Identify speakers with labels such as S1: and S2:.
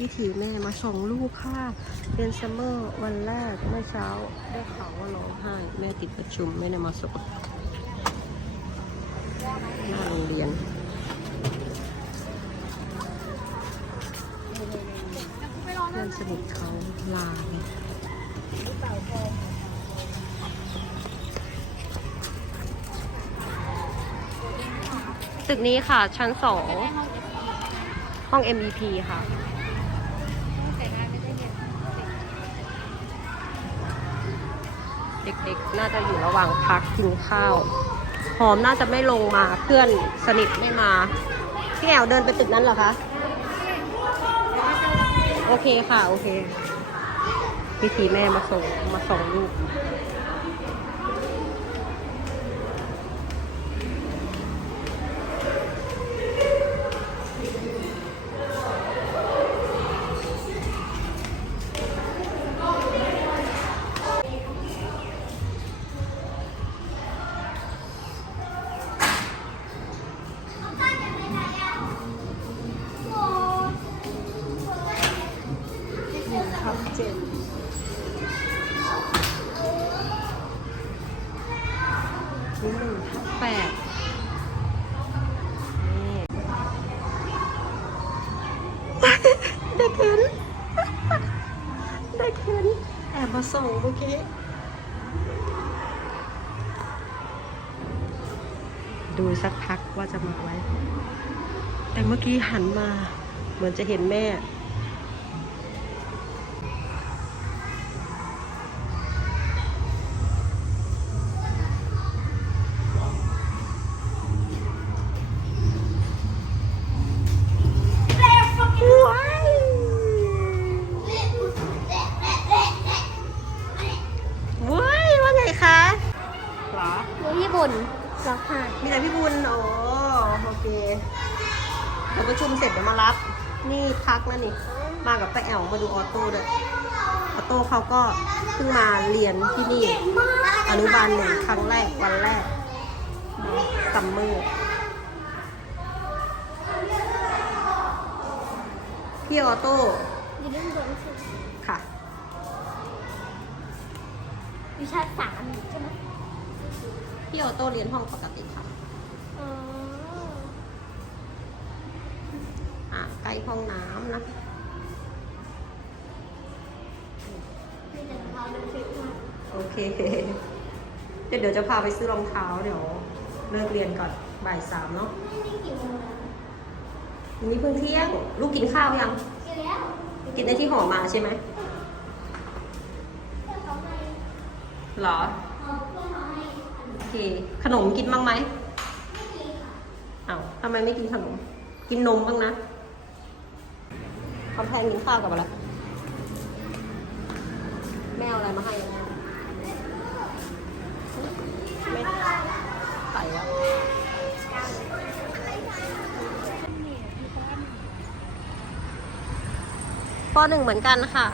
S1: วิถีแม่มาส่งลูกค่ะเรียนซัมเมอร์วันแรกเมื่อเช้าได้ข่าวว่าร้องไห้แม่ติดประชุมไม่ได้มาส่งหน้าโรงเรียนเพื่อนสนิทเขาลาไงตึกนี้ค่ะชั้นสอง ห้อง MEP ค่ะ เด็กๆ น่าจะอยู่ระหว่างพักกินข้าว หอมน่าจะไม่ลงมาเพื่อนสนิทไม่มา พี่แอวเดินไปตึกนั้นเหรอคะ โอเคค่ะ โอเควิธีแม่มาส่งมาส่งลูก ดเด็กเห็นเด็กเห็นแอบมาส่งเมื่อกี้ดูสักพักว่าจะมาไว้ แต่เมื่อกี้หันมา เหมือนจะเห็นแม่
S2: ญี่ปุ่นร้องไห้
S1: มีแต่พี่บุญโอ้โอเคเดี๋ยวประชุมเสร็จเดี๋ยวมารับ นี่พักแล้วนี่ มากับป้าแอวมาดูออโต้ด้วยออโต้เขาก็เพิ่งมาเรียนที่นี่ อนุบาลหนึ่งครั้งแรกวันแรกซัมเมอร์พี่ออโต้
S2: อยู่รุ่นบนสุด
S1: ค่ะ
S2: อยู่ชั้นสามใช่ไหม
S1: พี่ออโต้เรียนห้องปกติค่ะ
S2: อ๋อ
S1: อ่าใกล้ห้องน้ำนะ
S2: มีแต่เราดูคลิปมา
S1: โอเค เดี๋ยวเดี๋ยวจะพาไปซื้อรองเท้าเดี๋ยวเลิกเรียนก่อนบ่ายสามเนาะ
S2: ไม่ได้กี่โมงแล้ว
S1: วันนี้เพิ่งเที่ยง ลูกกินข้าวยัง
S2: กินแล้ว
S1: กินได้ที่หอมาใช่ไหม
S2: เพื่อนเขาให้
S1: เหรอ ขนมกินบ้างไหม
S2: ไม่ดีค่ะ
S1: อ้าวทำไมไม่กินขนม กินนมบ้างนะคำแพงกินข้าวกับอะไรแม่เอาอะไรมาให้แม่ไม่ใส่แล้วปหนึ่งเหมือนกันค่ะ